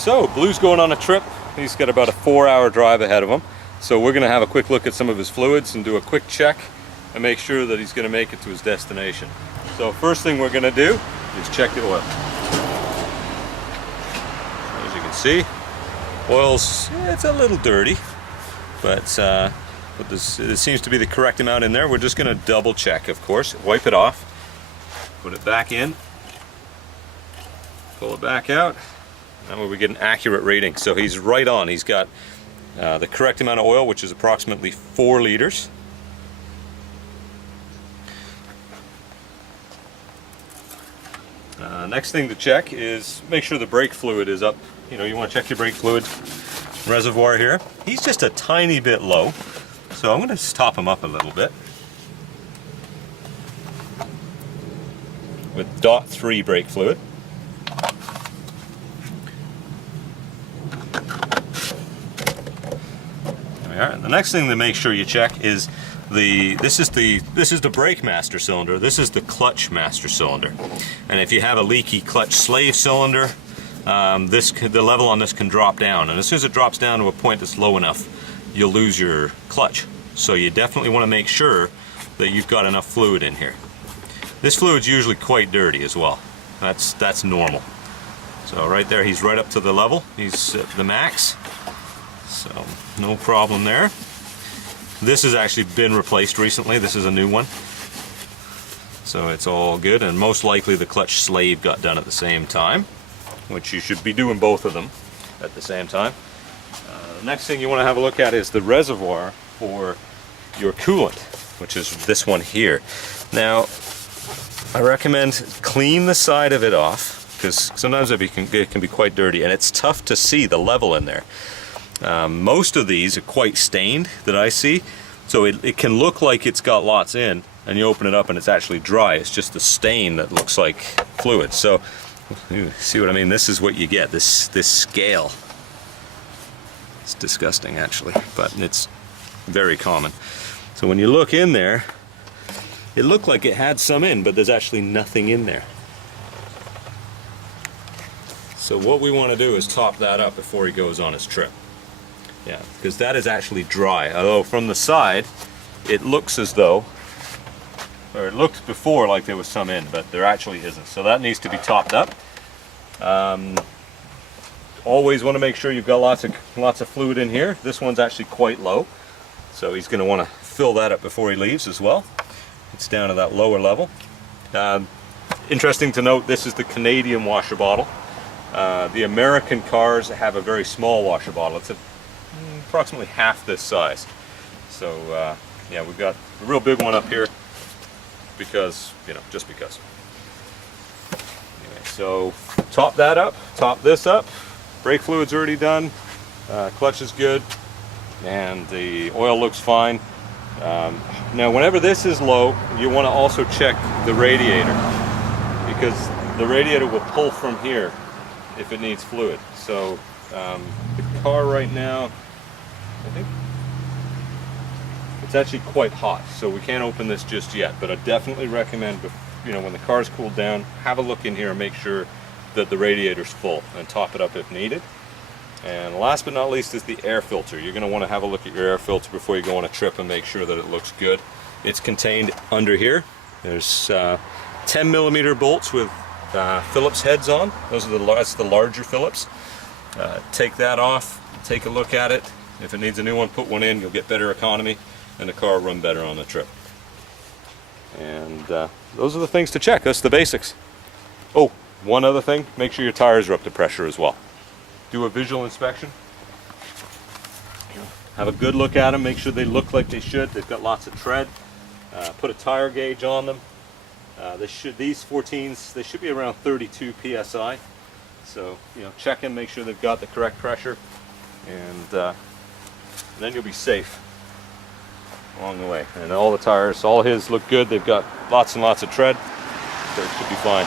So Blue's going on a trip. He's got about a 4-hour drive ahead of him. So we're going to have a quick look at some of his fluids and do a quick check and make sure that he's going to make it to his destination. So first thing we're going to do is check the oil. As you can see, oil's, it's a little dirty, but there seems to be the correct amount in there. We're just going to double check, of course. Wipe it off, put it back in, pull it back out. Now we get an accurate rating. So he's right on. He's got the correct amount of oil, which is approximately 4 liters. Next thing to check is make sure the brake fluid is up. You know, you want to check your brake fluid reservoir here. He's just a tiny bit low, so I'm going to top him up a little bit with .3 brake fluid. The next thing to make sure you check is this is the brake master cylinder. This is the clutch master cylinder. And if you have a leaky clutch slave cylinder, the level on this can drop down. And as soon as it drops down to a point that's low enough, you'll lose your clutch. So you definitely want to make sure that you've got enough fluid in here. This fluid's usually quite dirty as well. That's normal. So right there, he's right up to the level. He's at the max. So no problem there. This has actually been replaced recently. This is a new one. So it's all good, and most likely the clutch slave got done at the same time, which you should be doing both of them at the same time. The next thing you want to have a look at is the reservoir for your coolant, which is this one here. Now, I recommend clean the side of it off, because sometimes it can be quite dirty, and it's tough to see the level in there. Most of these are quite stained that I see, so it can look like it's got lots in, and you open it up and it's actually dry. It's just the stain that looks like fluid. So see what I mean? This is what you get, this scale. It's disgusting actually, but it's very common. So when you look in there, it looked like it had some in, but there's actually nothing in there. So what we want to do is top that up before he goes on his trip. Yeah, because that is actually dry. Although from the side, it looks as though, or it looked before like there was some in, but there actually isn't. So that needs to be topped up. Always want to make sure you've got lots of fluid in here. This one's actually quite low, so he's going to want to fill that up before he leaves as well. It's down to that lower level. Interesting to note, this is the Canadian washer bottle. The American cars have a very small washer bottle. It's approximately half this size. So yeah, we've got a real big one up here because, you know, just because. Anyway, so top that up, top this up. Brake fluid's already done. Clutch is good, and the oil looks fine. Now, whenever this is low, you want to also check the radiator, because the radiator will pull from here if it needs fluid. So the car right now, I think it's actually quite hot, so we can't open this just yet, but I definitely recommend, you know, when the car's cooled down, have a look in here and make sure that the radiator's full, and top it up if needed. And last but not least is the air filter. You're going to want to have a look at your air filter before you go on a trip and make sure that it looks good. It's contained under here. There's 10mm bolts with Phillips heads on. That's the larger Phillips. Take that off, take a look at it. If it needs a new one, put one in. You'll get better economy, and the car will run better on the trip. And those are the things to check. That's the basics. Oh, one other thing, make sure your tires are up to pressure as well. Do a visual inspection. Have a good look at them, make sure they look like they should. They've got lots of tread. Put a tire gauge on them. These 14s, they should be around 32 psi. So, you know, check them, make sure they've got the correct pressure, and then you'll be safe along the way. And all the tires, all his look good. They've got lots and lots of tread, so it should be fine.